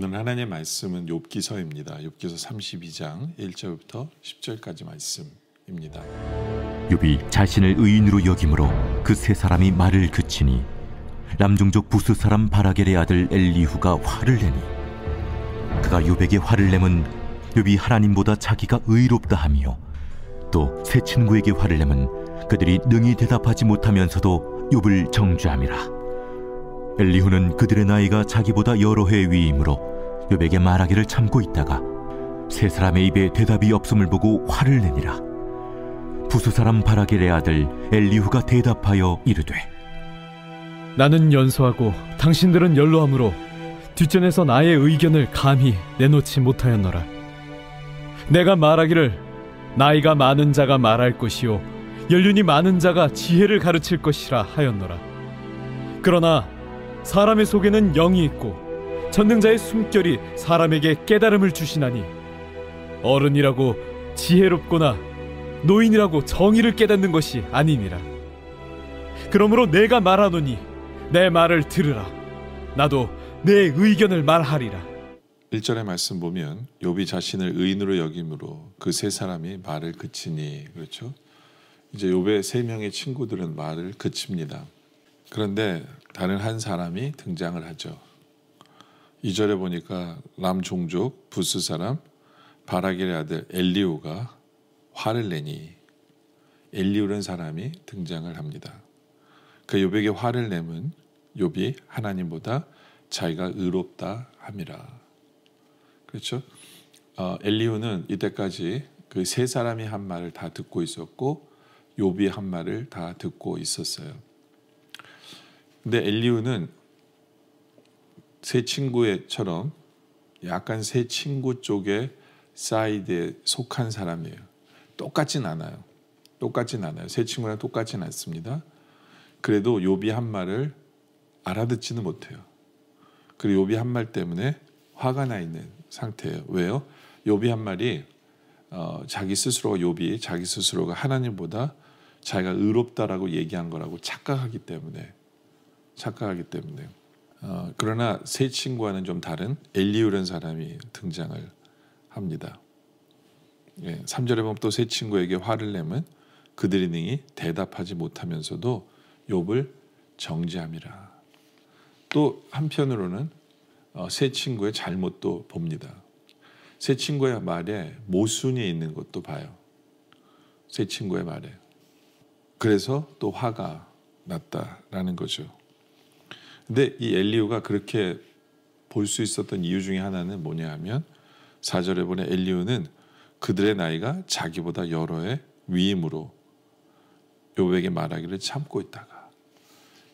오늘 하나님의 말씀은 욥기서입니다. 욥기서 32장 1절부터 10절까지 말씀입니다. 욥이 자신을 의인으로 여김으로 그 세 사람이 말을 그치니 남종족 부스 사람 바라겔의 아들 엘리후가 화를 내니 그가 욥에게 화를 내면 욥이 하나님보다 자기가 의롭다 하며 또 세 친구에게 화를 내면 그들이 능히 대답하지 못하면서도 욥을 정죄함이라. 엘리후는 그들의 나이가 자기보다 여러 해 위이므로 욥에게 말하기를 참고 있다가 세 사람의 입에 대답이 없음을 보고 화를 내니라. 부수 사람 바라겔의 아들 엘리후가 대답하여 이르되 나는 연소하고 당신들은 연로함으로 뒷전에서 나의 의견을 감히 내놓지 못하였노라. 내가 말하기를 나이가 많은 자가 말할 것이요 연륜이 많은 자가 지혜를 가르칠 것이라 하였노라. 그러나 사람의 속에는 영이 있고 전능자의 숨결이 사람에게 깨달음을 주시나니 어른이라고 지혜롭거나 노인이라고 정의를 깨닫는 것이 아니니라. 그러므로 내가 말하노니 내 말을 들으라. 나도 내 의견을 말하리라. 1절의 말씀 보면 욥이 자신을 의인으로 여김으로 그 세 사람이 말을 그치니, 그렇죠? 이제 욥의 세 명의 친구들은 말을 그칩니다. 그런데 다른 한 사람이 등장을 하죠. 2절에 보니까 남종족 부스 사람 바라겔의 아들 엘리후가 화를 내니 엘리후라는 사람이 등장을 합니다. 그 욥에게 화를 내면 욥이 하나님보다 자기가 의롭다 함이라. 그렇죠? 엘리후는 이때까지 그 세 사람이 한 말을 다 듣고 있었고 욥이 한 말을 다 듣고 있었어요. 근데 엘리후는 세 친구처럼 약간 세 친구 쪽의 사이드에 속한 사람이에요. 똑같진 않아요. 세 친구랑 똑같진 않습니다. 그래도 욥이 한 말을 알아듣지는 못해요. 그리고 욥이 한 말 때문에 화가 나 있는 상태예요. 왜요? 욥이 한 말이 욥이 자기 스스로가 하나님보다 자기가 의롭다라고 얘기한 거라고 착각하기 때문에. 그러나 세 친구와는 좀 다른 엘리후라는 사람이 등장을 합니다. 3절에 보면 또 세 친구에게 화를 내면 그들이 능히 대답하지 못하면서도 욥을 정죄함이라. 또 한편으로는 세 친구의 잘못도 봅니다. 세 친구의 말에 모순이 있는 것도 봐요. 세 친구의 말에. 그래서 또 화가 났다라는 거죠. 근데 이 엘리후가 그렇게 볼 수 있었던 이유 중에 하나는 뭐냐 하면 4절에 보면 엘리후는 그들의 나이가 자기보다 여러 해 위임으로 욥에게 말하기를 참고 있다가.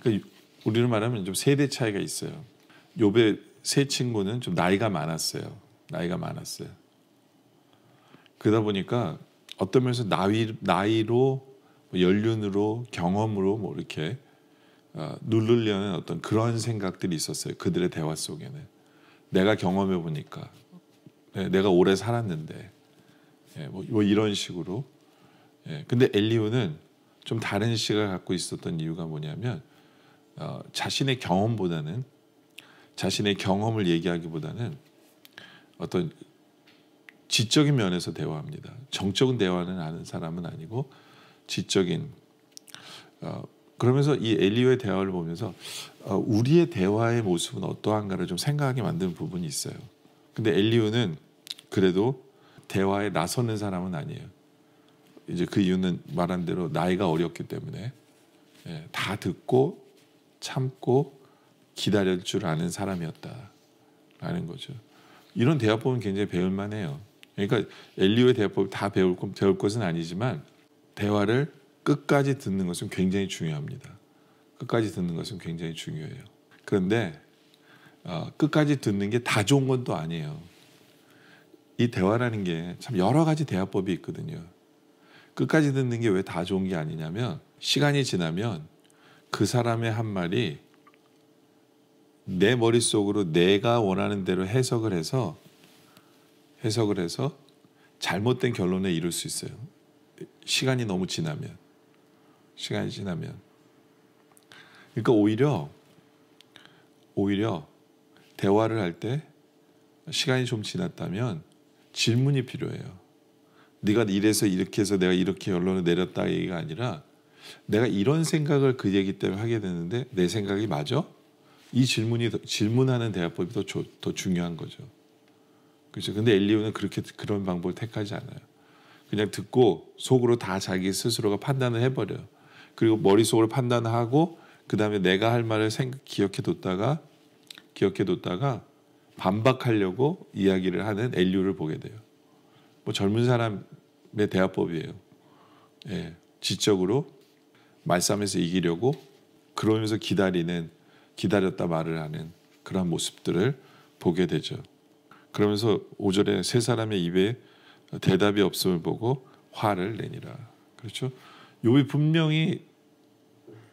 그러니까 우리로 말하면 좀 세대 차이가 있어요. 욥의 세 친구는 좀 나이가 많았어요. 그러다 보니까 어떤 면에서 나이로 연륜으로 경험으로 뭐 이렇게 누르려는 어떤 그런 생각들이 있었어요. 그들의 대화 속에는 내가 경험해 보니까 내가 오래 살았는데 뭐 이런 식으로. 근데 엘리후는 좀 다른 시각을 갖고 있었던 이유가 뭐냐면 자신의 경험보다는 자신의 경험을 얘기하기보다는 어떤 지적인 면에서 대화합니다. 정적인 대화는 하는 사람은 아니고 지적인. 그러면서 이 엘리후의 대화를 보면서 우리의 대화의 모습은 어떠한가를 좀 생각하게 만드는 부분이 있어요. 근데 엘리후는 그래도 대화에 나서는 사람은 아니에요. 이제 그 이유는 말한 대로 나이가 어렸기 때문에 다 듣고 참고 기다릴 줄 아는 사람이었다라는 거죠. 이런 대화법은 굉장히 배울만해요. 그러니까 엘리후의 대화법을 다 배울 것은 아니지만 대화를 끝까지 듣는 것은 굉장히 중요합니다. 끝까지 듣는 것은 굉장히 중요해요. 그런데 끝까지 듣는 게 다 좋은 건 또 아니에요. 이 대화라는 게 참 여러 가지 대화법이 있거든요. 끝까지 듣는 게 왜 다 좋은 게 아니냐면 시간이 지나면 그 사람의 한 말이 내 머릿속으로 내가 원하는 대로 해석을 해서 잘못된 결론에 이를 수 있어요. 시간이 너무 지나면. 그러니까 오히려 대화를 할 때 시간이 좀 지났다면 질문이 필요해요. 네가 이래서 이렇게 해서 내가 이렇게 결론을 내렸다 얘기가 아니라 내가 이런 생각을 그 얘기 때문에 하게 되는데 내 생각이 맞아? 이 질문하는 대화법이 더 중요한 거죠. 그렇죠. 근데 엘리후는 그런 방법을 택하지 않아요. 그냥 듣고 속으로 다 자기 스스로가 판단을 해버려요. 그리고 머릿속으로 판단하고 그 다음에 내가 할 말을 기억해 뒀다가 반박하려고 이야기를 하는 엘리후를 보게 돼요. 뭐 젊은 사람의 대화법이에요. 예, 지적으로 말싸움에서 이기려고 그러면서 기다렸다 말을 하는 그런 모습들을 보게 되죠. 그러면서 5절에 세 사람의 입에 대답이 없음을 보고 화를 내니라. 그렇죠? 욥이 분명히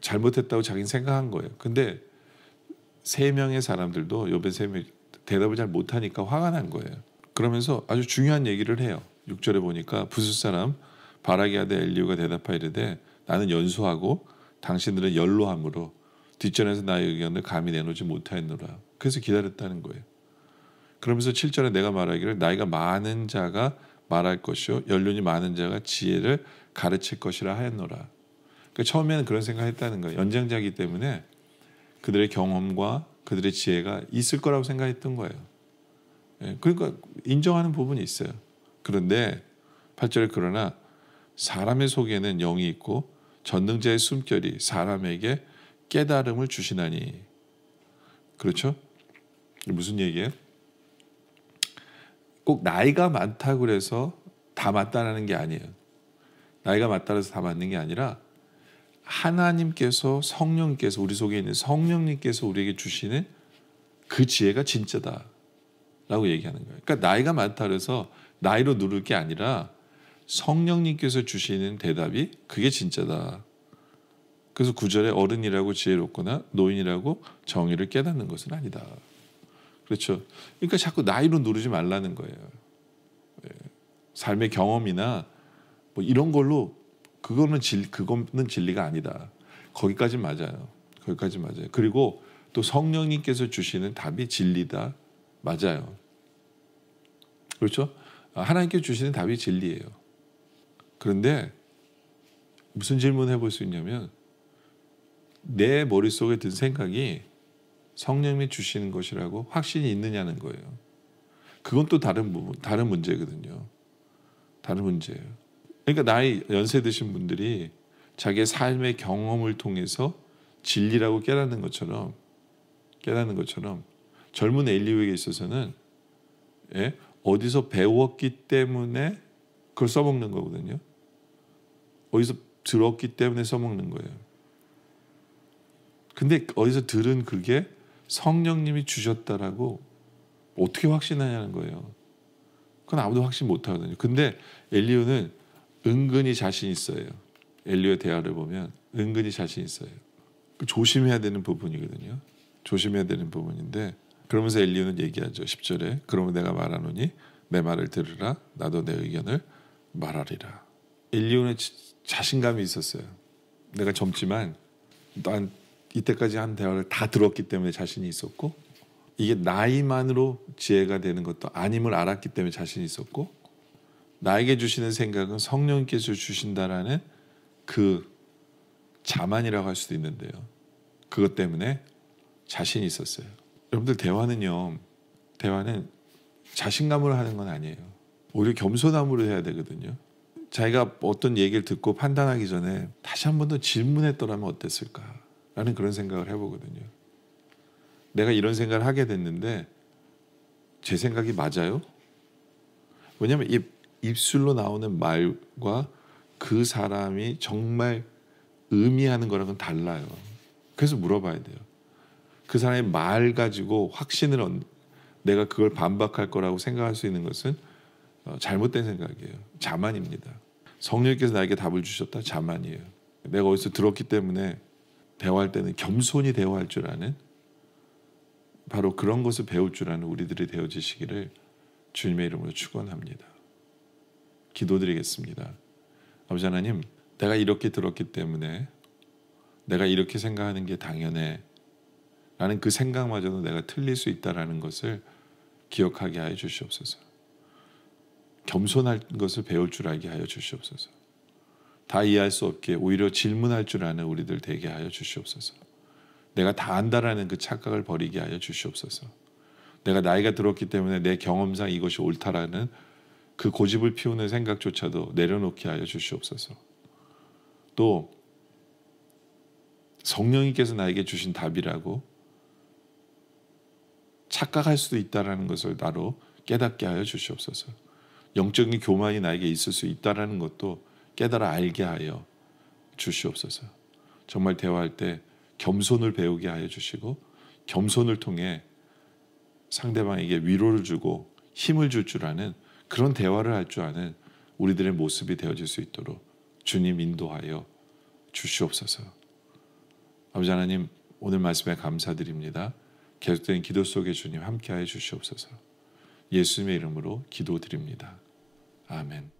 잘못했다고 자기는 생각한 거예요. 근데 세 명의 사람들도 욥의 세 명 대답을 잘 못하니까 화가 난 거예요. 그러면서 아주 중요한 얘기를 해요. 6절에 보니까 부스 사람 바라기 아들 엘리후가 대답하여 이르되 나는 연소하고 당신들은 연로함으로 뒷전에서 나의 의견을 감히 내놓지 못하였노라. 그래서 기다렸다는 거예요. 그러면서 7절에 내가 말하기를 나이가 많은 자가 말할 것이요 연륜이 많은 자가 지혜를 가르칠 것이라 하였노라. 그러니까 처음에는 그런 생각했다는 거예요. 연장자이기 때문에 그들의 경험과 그들의 지혜가 있을 거라고 생각했던 거예요. 예, 그러니까 인정하는 부분이 있어요. 그런데 8절에 그러나 사람의 속에는 영이 있고 전능자의 숨결이 사람에게 깨달음을 주시나니. 그렇죠? 무슨 얘기예요? 꼭 나이가 많다고 그래서 다 맞다라는 게 아니에요. 나이가 많다고 해서 다 맞는 게 아니라 하나님께서 성령께서 우리 속에 있는 성령님께서 우리에게 주시는 그 지혜가 진짜다라고 얘기하는 거예요. 그러니까 나이가 많다고 해서 나이로 누를 게 아니라 성령님께서 주시는 대답이 그게 진짜다. 그래서 9절에 어른이라고 지혜롭거나 노인이라고 정의를 깨닫는 것은 아니다. 그렇죠. 그러니까 자꾸 나이로 누르지 말라는 거예요. 삶의 경험이나 뭐 이런 걸로 그거는 진리가 아니다. 거기까지 맞아요. 거기까지 맞아요. 그리고 또 성령님께서 주시는 답이 진리다. 맞아요. 그렇죠? 하나님께서 주시는 답이 진리예요. 그런데 무슨 질문을 해볼 수 있냐면 내 머릿속에 든 생각이 성령님이 주시는 것이라고 확신이 있느냐는 거예요. 그건 또 다른 문제거든요. 다른 문제예요. 그러니까 나이 연세 드신 분들이 자기의 삶의 경험을 통해서 진리라고 깨닫는 것처럼 젊은 엘리후에게 있어서는 어디서 배웠기 때문에 그걸 써먹는 거거든요. 어디서 들었기 때문에 써먹는 거예요. 근데 어디서 들은 그게 성령님이 주셨다라고 어떻게 확신하냐는 거예요. 그건 아무도 확신 못하거든요. 근데 엘리후는 은근히 자신 있어요. 엘리후의 대화를 보면 은근히 자신 있어요. 조심해야 되는 부분이거든요. 조심해야 되는 부분인데 그러면서 엘리후는 얘기하죠. 10절에 그러면 내가 말하노니 내 말을 들으라 나도 내 의견을 말하리라. 엘리후는 자신감이 있었어요. 내가 젊지만 난 이때까지 한 대화를 다 들었기 때문에 자신이 있었고 이게 나이만으로 지혜가 되는 것도 아님을 알았기 때문에 자신이 있었고 나에게 주시는 생각은 성령께서 주신다라는 그 자만이라고 할 수도 있는데요. 그것 때문에 자신이 있었어요. 여러분들 대화는 자신감으로 하는 건 아니에요. 오히려 겸손함으로 해야 되거든요. 자기가 어떤 얘기를 듣고 판단하기 전에 다시 한 번 더 질문했더라면 어땠을까라는 그런 생각을 해보거든요. 내가 이런 생각을 하게 됐는데 제 생각이 맞아요? 왜냐하면 입술로 나오는 말과 그 사람이 정말 의미하는 거랑은 달라요. 그래서 물어봐야 돼요. 그 사람의 말 가지고 내가 그걸 반박할 거라고 생각할 수 있는 것은 잘못된 생각이에요. 자만입니다. 성령께서 나에게 답을 주셨다. 자만이에요. 내가 어디서 들었기 때문에 대화할 때는 겸손히 대화할 줄 아는 바로 그런 것을 배울 줄 아는 우리들이 되어지시기를 주님의 이름으로 축원합니다. 기도드리겠습니다. 아버지 하나님, 내가 이렇게 들었기 때문에 내가 이렇게 생각하는 게 당연해 라는 그 생각마저도 내가 틀릴 수 있다라는 것을 기억하게 하여 주시옵소서. 겸손할 것을 배울 줄 알게 하여 주시옵소서. 다 이해할 수 없게 오히려 질문할 줄 아는 우리들 되게 하여 주시옵소서. 내가 다 안다라는 그 착각을 버리게 하여 주시옵소서. 내가 나이가 들었기 때문에 내 경험상 이것이 옳다라는 그 고집을 피우는 생각조차도 내려놓게 하여 주시옵소서. 또 성령님께서 나에게 주신 답이라고 착각할 수도 있다라는 것을 나로 깨닫게 하여 주시옵소서. 영적인 교만이 나에게 있을 수 있다라는 것도 깨달아 알게 하여 주시옵소서. 정말 대화할 때 겸손을 배우게 하여 주시고 겸손을 통해 상대방에게 위로를 주고 힘을 줄 줄 아는 그런 대화를 할 줄 아는 우리들의 모습이 되어질 수 있도록 주님 인도하여 주시옵소서. 아버지 하나님, 오늘 말씀에 감사드립니다. 계속된 기도 속에 주님 함께하여 주시옵소서. 예수님의 이름으로 기도드립니다. 아멘.